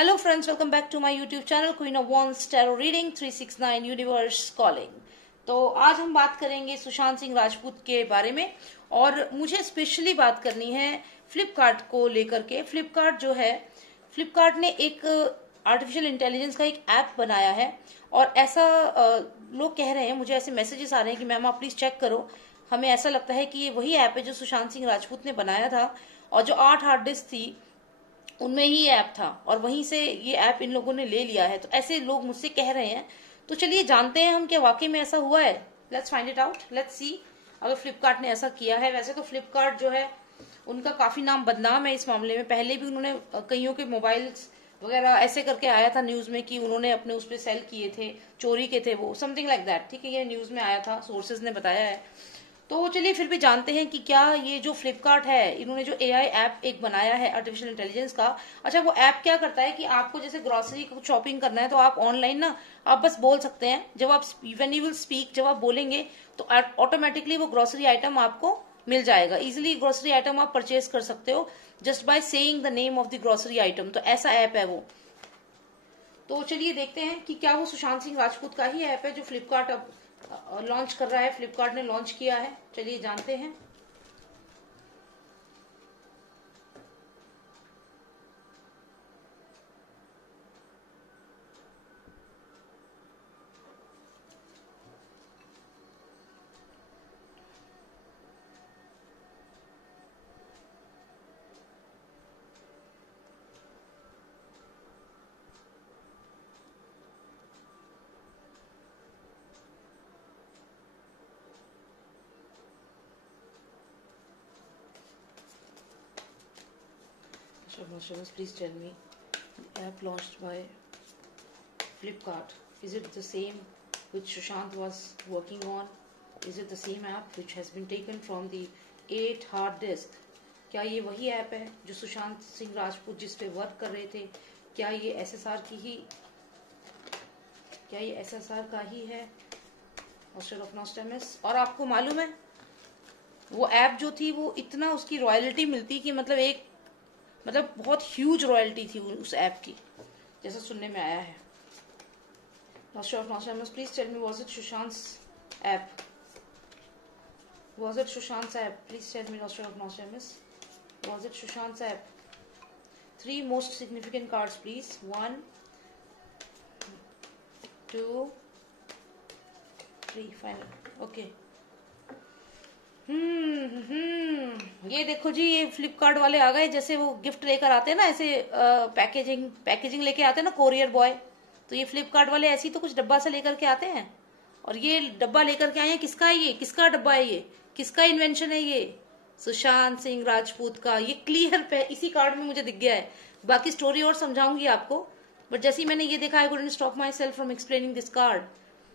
Hello friends, welcome back to my YouTube channel Queen of Wands Tarot Reading 369 Universe Calling। तो आज हम बात करेंगे सुशांत सिंह राजपूत के बारे में और मुझे स्पेशली बात करनी है फ्लिपकार्ट को लेकर के। फ्लिपकार्ट जो है, फ्लिपकार्ट ने एक आर्टिफिशियल इंटेलिजेंस का एक ऐप बनाया है और ऐसा लोग कह रहे हैं, मुझे ऐसे मैसेजेस आ रहे हैं कि मैम आप प्लीज चेक करो। हमें ऐसा लगता है कि ये वही ऐप है जो सुशांत सिंह राजपूत ने बनाया था और जो 8 हार्ड डिस्क थी उनमें ही ये ऐप था और वहीं से ये ऐप इन लोगों ने ले लिया है। तो ऐसे लोग मुझसे कह रहे हैं, तो चलिए जानते हैं हम क्या वाकई में ऐसा हुआ है। Let's find it out, let's see अगर फ्लिपकार्ट ने ऐसा किया है। वैसे तो फ्लिपकार्ट जो है उनका काफी नाम बदनाम है इस मामले में। पहले भी उन्होंने कईयों के मोबाइल्स वगैरह ऐसे करके आया था न्यूज में कि उन्होंने अपने उस पर सेल किए थे, चोरी के थे वो, समथिंग लाइक दैट। ठीक है, ये न्यूज में आया था, सोर्सेज ने बताया है। तो चलिए फिर भी जानते हैं कि क्या ये जो फ्लिपकार्ट है, इन्होंने जो एआई ऐप एक बनाया है आर्टिफिशियल इंटेलिजेंस का। अच्छा, वो ऐप क्या करता है कि आपको जैसे ग्रोसरी को शॉपिंग करना है तो आप ऑनलाइन ना आप बस बोल सकते हैं, जब आप व्हेन यू विल स्पीक, जब आप बोलेंगे तो ऑटोमेटिकली वो ग्रोसरी आइटम आपको मिल जाएगा। इजिली ग्रोसरी आइटम आप परचेज कर सकते हो just by saying the name of the grocery item. तो ऐसा ऐप है वो। तो चलिए देखते हैं कि क्या वो सुशांत सिंह राजपूत का ही ऐप है जो फ्लिपकार्ट अब लॉन्च कर रहा है, फ्लिपकार्ट ने लॉन्च किया है। चलिए जानते हैं। Please tell me, the app launched by Flipkart, is it the same which Sushant was working on? Is it the same app which has been taken from the 8 hard disk? क्या ये वही app है जो सुशांत सिंह राजपूत जिस पे work कर रहे थे? क्या ये एसएसआर का ही है, हॉस्टल ऑफ नॉस्टैमस? और आपको मालूम है वो ऐप जो थी वो इतना उसकी रॉयल्टी मिलती कि मतलब बहुत ह्यूज रॉयल्टी थी उस ऐप की, जैसा सुनने में आया है। Please tell me, was it Sushant's app? Was it Sushant's app? Please tell me, roster of Nostradamus, was it Sushant's app? 3 most significant cards please. 1 2 3 final. Okay. ये देखो जी, ये फ्लिपकार्ट वाले आ गए। जैसे वो गिफ्ट लेकर आते हैं ना, ऐसे पैकेजिंग लेके आते हैं ना कोरियर बॉय, तो ये फ्लिपकार्ट वाले ऐसी तो कुछ डब्बा से लेकर के आते हैं और ये डब्बा लेकर के आए हैं। किसका है ये? किसका डब्बा है ये? किसका इन्वेंशन है ये? सुशांत सिंह राजपूत का। ये क्लियर पे इसी कार्ड में मुझे दिख गया है। बाकी स्टोरी और समझाऊंगी आपको, बट जैसे ही मैंने ये देखा, I couldn't stop my self from explaining this card.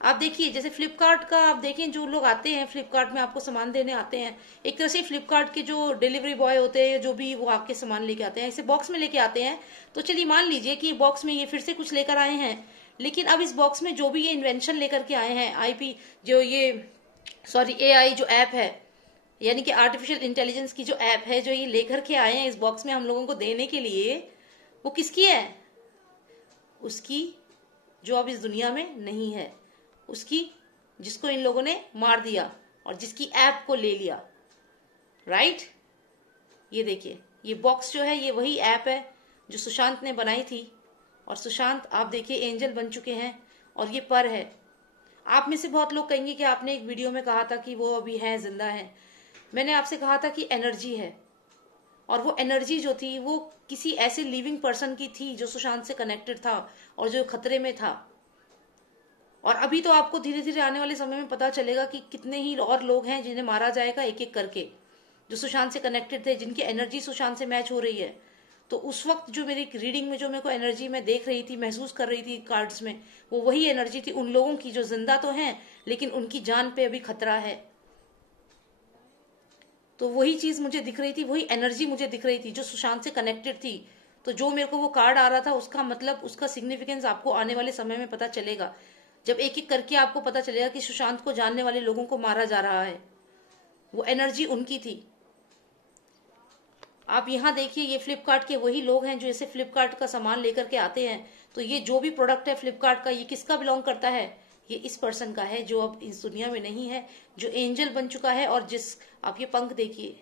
आप देखिए, जैसे फ्लिपकार्ट का आप देखिए, जो लोग आते हैं फ्लिपकार्ट में आपको सामान देने आते हैं, एक तरह से फ्लिपकार्ट के जो डिलीवरी बॉय होते हैं, जो भी वो आपके सामान लेके आते हैं, ऐसे बॉक्स में लेके आते हैं। तो चलिए मान लीजिए कि बॉक्स में ये फिर से कुछ लेकर आए हैं, लेकिन अब इस बॉक्स में जो भी ये इन्वेंशन लेकर के आए हैं, एआई जो ऐप है, यानी कि आर्टिफिशियल इंटेलिजेंस की जो ऐप है, जो ये लेकर के आए हैं इस बॉक्स में हम लोगों को देने के लिए, वो किसकी है? उसकी, जो अब इस दुनिया में नहीं है, उसकी, जिसको इन लोगों ने मार दिया और जिसकी ऐप को ले लिया। राइट? ये देखिए, ये बॉक्स जो है ये वही ऐप है जो सुशांत ने बनाई थी और सुशांत आप देखिए एंजल बन चुके हैं और ये पर है। आप में से बहुत लोग कहेंगे कि आपने एक वीडियो में कहा था कि वो अभी है, जिंदा है। मैंने आपसे कहा था कि एनर्जी है, और वो एनर्जी जो थी वो किसी ऐसे लिविंग पर्सन की थी जो सुशांत से कनेक्टेड था और जो खतरे में था। और अभी तो आपको धीरे धीरे आने वाले समय में पता चलेगा कि कितने ही और लोग हैं जिन्हें मारा जाएगा एक एक करके, जो सुशांत से कनेक्टेड थे, जिनकी एनर्जी सुशांत से मैच हो रही है। तो उस वक्त जो मेरी रीडिंग में जो मेरे को एनर्जी में देख रही थी, महसूस कर रही थी कार्ड्स में, वो वही एनर्जी थी उन लोगों की जो जिंदा तो हैं लेकिन उनकी जान पे अभी खतरा है। तो वही चीज मुझे दिख रही थी, वही एनर्जी मुझे दिख रही थी जो सुशांत से कनेक्टेड थी। तो जो मेरे को वो कार्ड आ रहा था, उसका मतलब, उसका सिग्निफिकेंस आपको आने वाले समय में पता चलेगा, जब एक एक करके आपको पता चलेगा कि सुशांत को जानने वाले लोगों को मारा जा रहा है। वो एनर्जी उनकी थी। आप यहाँ देखिए, ये फ्लिपकार्ट के वही लोग हैं जो ऐसे फ्लिपकार्ट का सामान लेकर के आते हैं। तो ये जो भी प्रोडक्ट है फ्लिपकार्ट का, ये किसका बिलोंग करता है? ये इस पर्सन का है जो अब इस दुनिया में नहीं है, जो एंजल बन चुका है। और जिस आप ये पंख देखिए,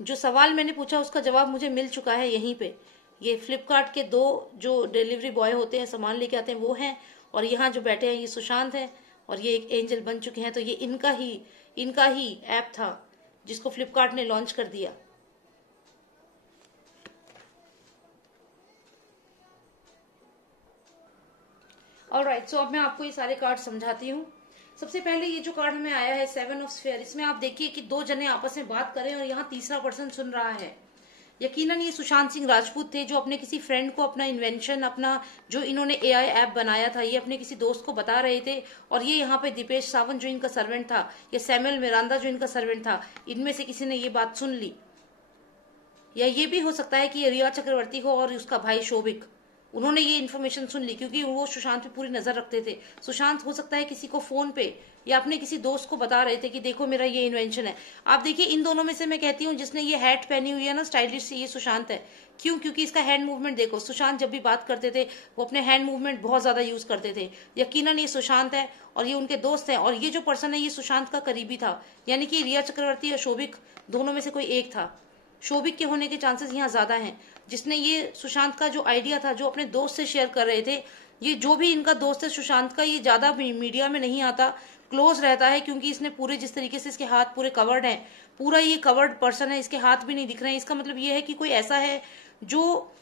जो सवाल मैंने पूछा उसका जवाब मुझे मिल चुका है यहीं पे। ये फ्लिपकार्ट के 2 जो डिलीवरी बॉय होते हैं, सामान लेके आते हैं, वो हैं। और यहाँ जो बैठे हैं ये सुशांत है, और ये एक एंजल बन चुके हैं। तो ये इनका ही ऐप था जिसको फ्लिपकार्ट ने लॉन्च कर दिया। ऑलराइट, सो अब मैं आपको ये सारे कार्ड समझाती हूँ। सबसे पहले ये जो कार्ड हमें आया है 7 ऑफ स्फीयर, इसमें आप देखिए कि 2 जने आपस में बात कर रहे हैं और यहाँ तीसरा पर्सन सुन रहा है। यकीनन ये सुशांत सिंह राजपूत थे जो अपने किसी फ्रेंड को अपना इन्वेंशन, अपना जो इन्होंने एआई ऐप बनाया था, ये अपने किसी दोस्त को बता रहे थे। और ये यहाँ पे दीपेश सावंत जो इनका सर्वेंट था, या सैमुअल मिरांडा जो इनका सर्वेंट था, इनमें से किसी ने ये बात सुन ली। या ये भी हो सकता है कि ये रिया चक्रवर्ती हो और उसका भाई शोभिक, उन्होंने ये इन्फॉर्मेशन सुन ली क्योंकि वो सुशांत पे पूरी नजर रखते थे। सुशांत हो सकता है किसी को फोन पे या अपने किसी दोस्त को बता रहे थे कि देखो मेरा ये इन्वेंशन है। आप देखिए, इन दोनों में से मैं कहती हूँ जिसने ये हैट पहनी हुई है ना स्टाइलिश सी, ये सुशांत है। क्यों? क्योंकि इसका हैंड मूवमेंट देखो। सुशांत जब भी बात करते थे वो अपने हैंड मूवमेंट बहुत ज्यादा यूज करते थे। यकीनन ये सुशांत है और ये उनके दोस्त हैं। और ये जो पर्सन है ये सुशांत का करीबी था, यानी कि रिया चक्रवर्ती और शोभिक दोनों में से कोई एक था। शोभिक के होने के चांसेस यहाँ ज्यादा हैं। जिसने ये सुशांत का जो आइडिया था, जो अपने दोस्त से शेयर कर रहे थे, ये जो भी इनका दोस्त है सुशांत का, ये ज्यादा मीडिया में नहीं आता, क्लोज रहता है। क्योंकि इसने पूरे जिस तरीके से इसके हाथ पूरे कवर्ड हैं, पूरा ये कवर्ड पर्सन है, इसके हाथ भी नहीं दिख रहे हैं। इसका मतलब ये है कि कोई ऐसा है जो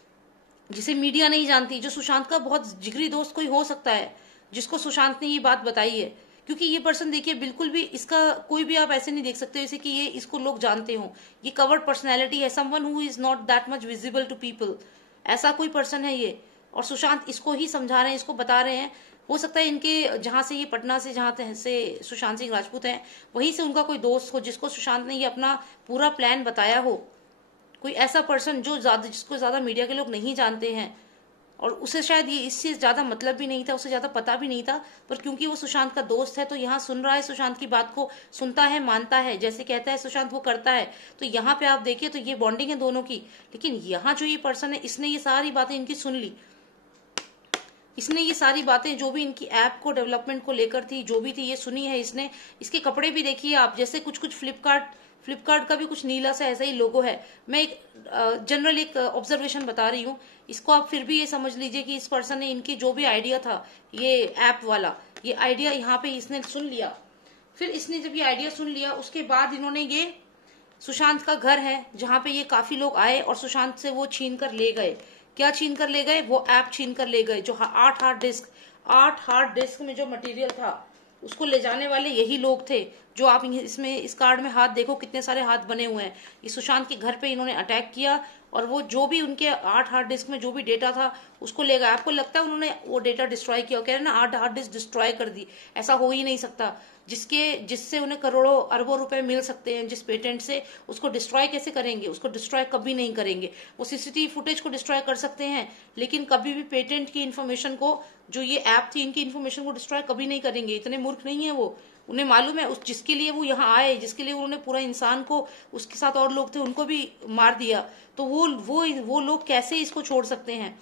जिसे मीडिया नहीं जानती, जो सुशांत का बहुत जिगरी दोस्त कोई हो सकता है, जिसको सुशांत ने ये बात बताई है। क्योंकि ये पर्सन देखिए बिल्कुल भी इसका कोई भी आप ऐसे नहीं देख सकते जैसे कि ये इसको लोग जानते हो। ये कवर्ड पर्सनैलिटी है, someone who is not that much visible to people, ऐसा कोई पर्सन है ये। और सुशांत इसको ही समझा रहे हैं, इसको बता रहे हैं। हो सकता है इनके जहां से ये पटना से, जहां से सुशांत सिंह राजपूत हैं, वहीं से उनका कोई दोस्त हो जिसको सुशांत ने ये अपना पूरा प्लान बताया हो। कोई ऐसा पर्सन जिसको ज्यादा मीडिया के लोग नहीं जानते हैं, और उसे शायद ये इससे ज्यादा मतलब भी नहीं था, उसे ज्यादा पता भी नहीं था। पर क्योंकि वो सुशांत का दोस्त है तो यहाँ सुन रहा है, सुशांत की बात को सुनता है, मानता है, जैसे कहता है सुशांत वो करता है। तो यहाँ पे आप देखिए तो ये बॉन्डिंग है दोनों की। लेकिन यहाँ जो ये पर्सन है, इसने ये सारी बातें इनकी सुन ली। इसने ये सारी बातें जो भी इनकी ऐप को डेवलपमेंट को लेकर थी, जो भी थी, ये सुनी है इसने। इसके कपड़े भी देखिए आप, जैसे कुछ फ्लिपकार्ट का भी कुछ नीला सा ऐसा ही लोगो है। मैं एक जनरल एक ऑब्जर्वेशन बता रही हूँ, इसको आप फिर भी ये समझ लीजिए कि इस पर्सन ने इनकी जो भी आइडिया था, ये ऐप वाला, ये आइडिया यहाँ पे इसने सुन लिया। फिर इसने जब ये आइडिया सुन लिया, उसके बाद इन्होंने ये सुशांत का घर है जहां पे ये काफी लोग आए और सुशांत से वो छीन कर ले गए। क्या छीन कर ले गए? वो ऐप छीन कर ले गए। जो 8 हार्ड डिस्क में जो मटेरियल था उसको ले जाने वाले यही लोग थे। जो आप इसमें इस कार्ड में हाथ देखो, कितने सारे हाथ बने हुए हैं। इस सुशांत के घर पे इन्होंने अटैक किया और वो जो भी उनके 8 हार्ड डिस्क में जो भी डेटा था उसको ले गए। आपको लगता है उन्होंने वो डेटा डिस्ट्रॉय किया? कह रहे ना 8 हार्ड डिस्क डिस्ट्रॉय कर दी। ऐसा हो ही नहीं सकता। जिससे उन्हें करोड़ों अरबों रुपए मिल सकते हैं जिस पेटेंट से, उसको डिस्ट्रॉय कैसे करेंगे? उसको डिस्ट्रॉय कभी नहीं करेंगे। वो सीसीटीवी फुटेज को डिस्ट्रॉय कर सकते हैं, लेकिन कभी भी पेटेंट की इन्फॉर्मेशन को, जो ये ऐप थी इनकी इन्फॉर्मेशन को डिस्ट्रॉय कभी नहीं करेंगे। इतने मूर्ख नहीं है वो। उन्हें मालूम है उस जिसके लिए वो यहाँ आए, जिसके लिए उन्होंने पूरा इंसान को, उसके साथ और लोग थे उनको भी मार दिया, तो वो लोग कैसे इसको छोड़ सकते हैं?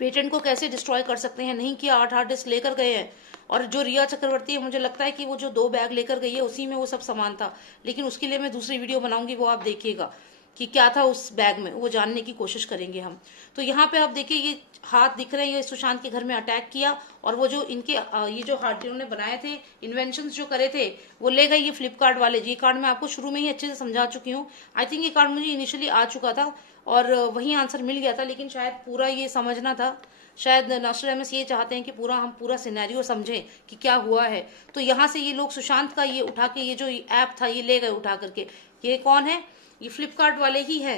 पेटेंट को कैसे डिस्ट्रॉय कर सकते हैं? नहीं किया, 8 हार्ड डिस्क लेकर गए हैं। और जो रिया चक्रवर्ती है, मुझे लगता है कि वो जो 2 बैग लेकर गई है उसी में वो सब सामान था। लेकिन उसके लिए मैं दूसरी वीडियो बनाऊंगी, वो आप देखिएगा कि क्या था उस बैग में, वो जानने की कोशिश करेंगे हम। तो यहाँ पे आप देखिए ये हाथ दिख रहे हैं, ये सुशांत के घर में अटैक किया और वो जो इनके ये जो हार्ड इन्होंने बनाए थे, इन्वेंशंस जो करे थे, वो ले गए ये फ्लिपकार्ट वाले। ये कार्ड मैं आपको शुरू में ही अच्छे से समझा चुकी हूँ। आई थिंक ये कार्ड मुझे इनिशियली आ चुका था और वही आंसर मिल गया था, लेकिन शायद पूरा ये समझना था। शायद नॉस्ट्रेडामस ये चाहते हैं कि हम पूरा सिनेरियो समझें कि क्या हुआ है। तो यहाँ से ये लोग सुशांत का ये उठा के, ये जो ऐप था ये ले गए उठा करके। ये कौन है? ये फ्लिपकार्ट वाले ही है।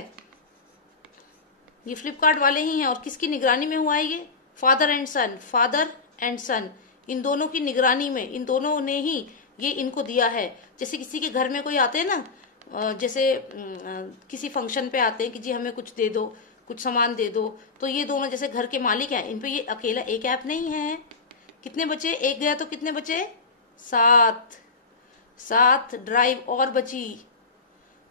ये फ्लिपकार्ट वाले ही हैं। और किसकी निगरानी में हुआ है ये? फादर एंड सन, इन दोनों की निगरानी में, इन दोनों ने ही ये इनको दिया है। जैसे किसी के घर में कोई आते हैं ना, जैसे किसी फंक्शन पे आते हैं कि जी हमें कुछ दे दो, कुछ सामान दे दो, तो ये दोनों जैसे घर के मालिक हैं, इन पे ये अकेला एक ऐप नहीं है। कितने बचे? एक गया तो कितने बचे? 7 ड्राइव और बची।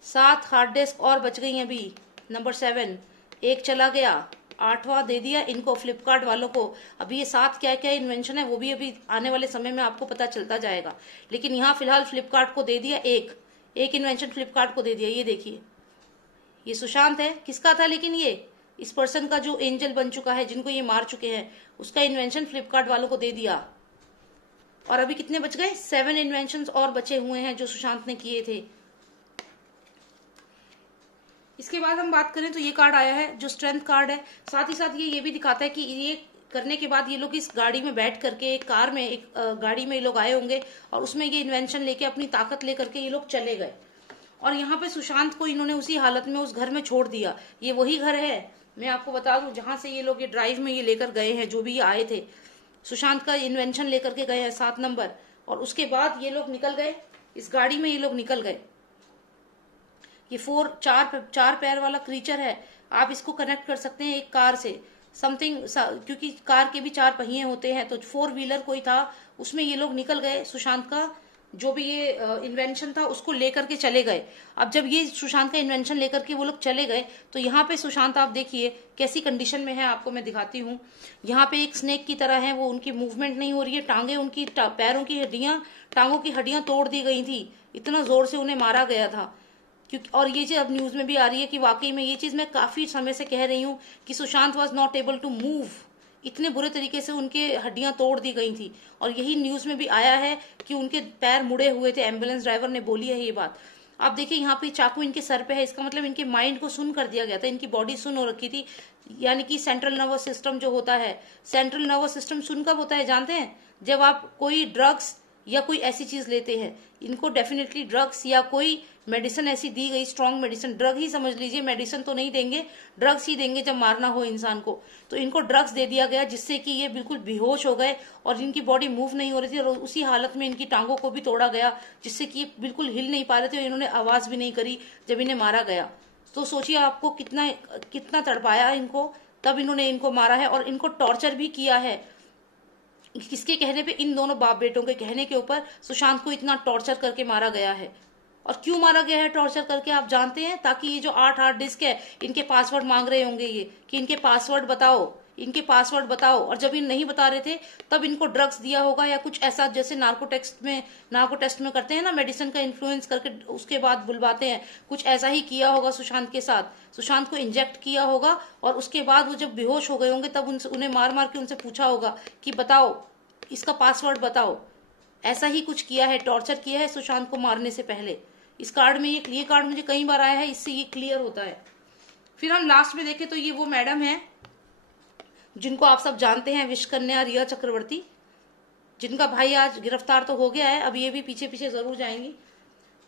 7 हार्ड डिस्क और बच गई अभी। नंबर 7 एक चला गया, 8वां दे दिया इनको फ्लिपकार्ट वालों को। अभी ये 7 क्या क्या इन्वेंशन है वो भी अभी आने वाले समय में आपको पता चलता जाएगा, लेकिन यहाँ फिलहाल फ्लिपकार्ट को दे दिया एक इन्वेंशन फ्लिपकार्ट को दे दिया। ये देखिए, ये सुशांत है, किसका था लेकिन ये इस पर्सन का जो एंजल बन चुका है, जिनको ये मार चुके हैं, उसका इन्वेंशन फ्लिपकार्ट वालों को दे दिया। और अभी कितने बच गए? 7 इन्वेंशन और बचे हुए हैं जो सुशांत ने किए थे। इसके बाद हम बात करें तो ये कार्ड आया है जो स्ट्रेंथ कार्ड है। साथ ही साथ ये भी दिखाता है कि ये करने के बाद ये लोग इस गाड़ी में बैठ करके, एक कार में, एक गाड़ी में ये लोग आए होंगे और उसमें ये इन्वेंशन लेके, अपनी ताकत लेकर के ये लोग चले गए। और यहाँ पे सुशांत को इन्होंने उसी हालत में उस घर में छोड़ दिया। ये वही घर है, मैं आपको बता दूं, जहां से ये लोग ये ड्राइव में ये लेकर गए हैं, जो भी ये आए थे सुशांत का इन्वेंशन लेकर के गए हैं 7 नंबर। और उसके बाद ये लोग निकल गए, इस गाड़ी में ये लोग निकल गए। ये चार पैर वाला क्रीचर है, आप इसको कनेक्ट कर सकते हैं एक कार से समथिंग, क्योंकि कार के भी 4 पहिए होते हैं, तो 4 व्हीलर कोई था, उसमें ये लोग निकल गए। सुशांत का जो भी ये इन्वेंशन था उसको लेकर के चले गए। अब जब ये सुशांत का इन्वेंशन लेकर के वो लोग चले गए तो यहाँ पे सुशांत आप देखिए कैसी कंडीशन में है, आपको मैं दिखाती हूँ। यहाँ पे एक स्नेक की तरह है, वो उनकी मूवमेंट नहीं हो रही है, टांगे उनकी पैरों की हड्डियां, टांगों की हड्डियां तोड़ दी गई थी, इतना जोर से उन्हें मारा गया था। क्योंकि और ये चीज अब न्यूज में भी आ रही है कि वाकई में ये चीज मैं काफी समय से कह रही हूँ कि Sushant was not able to move, इतने बुरे तरीके से उनके हड्डियां तोड़ दी गई थी। और यही न्यूज में भी आया है कि उनके पैर मुड़े हुए थे, एम्बुलेंस ड्राइवर ने बोली है ये बात। आप देखिए यहाँ पे चाकू इनके सर पे है, इसका मतलब इनके माइंड को सुन कर दिया गया था, इनकी बॉडी सुन हो रखी थी। यानी कि सेंट्रल नर्वस सिस्टम जो होता है, सेंट्रल नर्वस सिस्टम सुन कब होता है जानते हैं? जब आप कोई ड्रग्स या कोई ऐसी चीज लेते हैं, इनको डेफिनेटली ड्रग्स या कोई मेडिसिन ऐसी दी गई, स्ट्रॉन्ग मेडिसिन, ड्रग ही समझ लीजिए, मेडिसिन तो नहीं देंगे, ड्रग्स ही देंगे जब मारना हो इंसान को। तो इनको ड्रग्स दे दिया गया जिससे कि ये बिल्कुल बेहोश हो गए और इनकी बॉडी मूव नहीं हो रही थी, और उसी हालत में इनकी टांगों को भी तोड़ा गया जिससे कि ये बिल्कुल हिल नहीं पा रहे थे और इन्होंने आवाज भी नहीं करी जब इन्हें मारा गया। तो सोचिए आपको कितना तड़पाया इनको, तब इन्होंने इनको मारा है और इनको टॉर्चर भी किया है। किसके कहने पे? इन दोनों बाप बेटों के कहने के ऊपर सुशांत को इतना टॉर्चर करके मारा गया है। और क्यों मारा गया है टॉर्चर करके आप जानते हैं? ताकि ये जो 8 हार्ड डिस्क है, इनके पासवर्ड मांग रहे होंगे ये कि इनके पासवर्ड बताओ, इनके पासवर्ड बताओ। और जब ये नहीं बता रहे थे तब इनको ड्रग्स दिया होगा या कुछ ऐसा, जैसे नार्को टेस्ट में करते हैं ना, मेडिसिन का इन्फ्लुएंस करके उसके बाद बुलवाते हैं, कुछ ऐसा ही किया होगा सुशांत के साथ। सुशांत को इंजेक्ट किया होगा और उसके बाद वो जब बेहोश हो गए होंगे तब उन्हें मार मार के उनसे पूछा होगा कि बताओ इसका पासवर्ड बताओ। ऐसा ही कुछ किया है, टॉर्चर किया है सुशांत को मारने से पहले। इस कार्ड में ये कार्ड मुझे कई बार आया है, इससे ये क्लियर होता है। फिर हम लास्ट में देखें तो ये वो मैडम है जिनको आप सब जानते हैं, विश कन्या रिया चक्रवर्ती, जिनका भाई आज गिरफ्तार तो हो गया है, अब ये भी पीछे पीछे जरूर जाएंगी।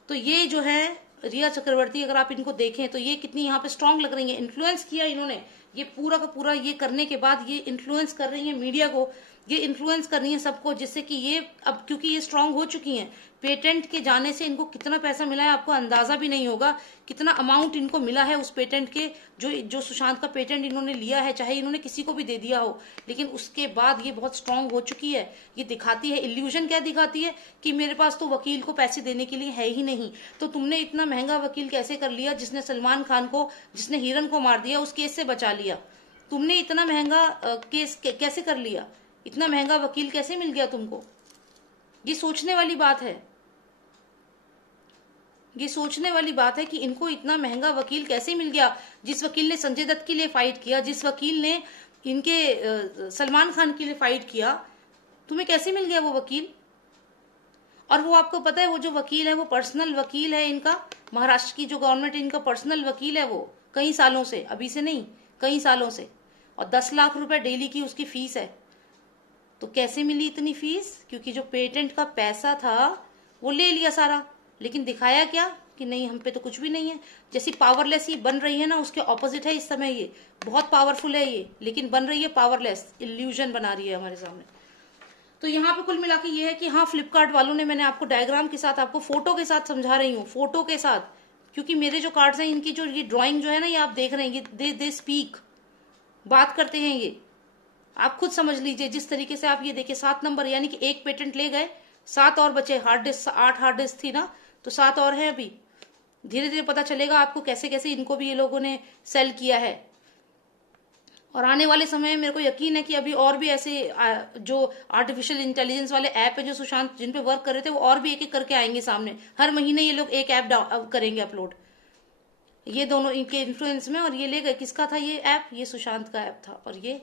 तो ये जो है रिया चक्रवर्ती, अगर आप इनको देखें तो ये कितनी यहाँ पे स्ट्रांग लग रही है। इन्फ्लुएंस किया इन्होंने, ये पूरा का पूरा ये करने के बाद ये इन्फ्लुएंस कर रही है मीडिया को, ये इन्फ्लुएंस कर रही है सबको, जिससे कि ये अब क्योंकि ये स्ट्रांग हो चुकी हैं, पेटेंट के जाने से इनको कितना पैसा मिला है आपको अंदाजा भी नहीं होगा, कितना अमाउंट इनको मिला है उस पेटेंट के, जो सुशांत का पेटेंट इन्होंने लिया है, चाहे इन्होंने किसी को भी दे दिया हो, लेकिन उसके बाद ये बहुत स्ट्रांग हो चुकी है। ये दिखाती है इल्यूजन, क्या दिखाती है कि मेरे पास तो वकील को पैसे देने के लिए है ही नहीं। तो तुमने इतना महंगा वकील कैसे कर लिया, जिसने सलमान खान को, जिसने हिरन को मार दिया, उस केस से बचा लिया? तुमने इतना महंगा केस कैसे कर लिया? इतना महंगा वकील कैसे मिल गया तुमको? ये सोचने वाली बात है, ये सोचने वाली बात है कि इनको इतना महंगा वकील कैसे मिल गया। जिस वकील ने संजय दत्त के लिए फाइट किया, जिस वकील ने इनके सलमान खान के लिए फाइट किया, तुम्हें कैसे मिल गया वो वकील? और वो आपको पता है, वो जो वकील है वो पर्सनल वकील है इनका, महाराष्ट्र की जो गवर्नमेंट इनका पर्सनल वकील है वो, कई सालों से, अभी से नहीं, कई सालों से, और 10 लाख रुपए डेली की उसकी फीस है। तो कैसे मिली इतनी फीस? क्योंकि जो पेटेंट का पैसा था वो ले लिया सारा, लेकिन दिखाया क्या कि नहीं, हम पे तो कुछ भी नहीं है। जैसी पावरलेस ये बन रही है ना, उसके ऑपोजिट है इस समय। ये बहुत पावरफुल है ये, लेकिन बन रही है पावरलेस, इल्यूजन बना रही है हमारे सामने। तो यहाँ पे कुल मिला के ये है कि हाँ, फ्लिपकार्ट वालों ने, मैंने आपको डायग्राम के साथ, आपको फोटो के साथ समझा रही हूँ, फोटो के साथ, क्योंकि मेरे जो कार्ड्स हैं इनकी जो ये ड्राइंग जो है ना, ये आप देख रहे हैं, ये दे स्पीक, बात करते हैं ये, आप खुद समझ लीजिए। जिस तरीके से आप ये देखिए, 7 नंबर, यानी कि एक पेटेंट ले गए, 7 और बचे, हार्ड डिस्क 8 हार्ड डिस्क थी ना, तो 7 और है अभी। धीरे धीरे पता चलेगा आपको कैसे कैसे इनको भी ये लोगों ने सेल किया है। और आने वाले समय में मेरे को यकीन है कि अभी और भी ऐसे जो आर्टिफिशियल इंटेलिजेंस वाले ऐप है जो सुशांत जिन पे वर्क कर रहे थे, वो और भी एक एक करके आएंगे सामने। हर महीने ये लोग एक ऐप करेंगे अपलोड, ये दोनों इनके इन्फ्लुएंस में। और ये ले गए, किसका था ये ऐप? ये सुशांत का ऐप था, और ये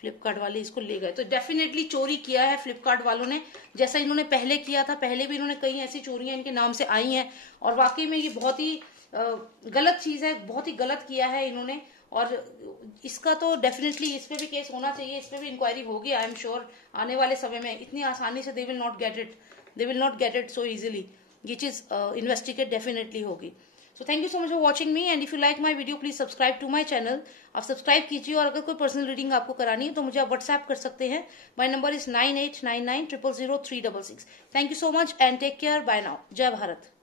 फ्लिपकार्ट वाले इसको ले गए। तो डेफिनेटली चोरी किया है फ्लिपकार्ट वालों ने, जैसा इन्होंने पहले किया था। पहले भी इन्होंने कई ऐसी चोरियां इनके नाम से आई हैं, और वाकई में ये बहुत ही गलत चीज है, बहुत ही गलत किया है इन्होंने। और इसका तो डेफिनेटली इस पे भी केस होना चाहिए, इस पे भी इंक्वायरी होगी। आई एम श्योर आने वाले समय में इतनी आसानी से they will not get it so easily. ये चीज इन्वेस्टिगेट डेफिनेटली होगी। So thank you so much for watching me, and if you like my video please subscribe to my channel। आप सब्सक्राइब कीजिए, और अगर कोई पर्सनल रीडिंग आपको करानी है तो मुझे आप व्हाट्सएप कर सकते हैं। My number is 9899000366। Thank you so much and take care. Bye now. जय भारत।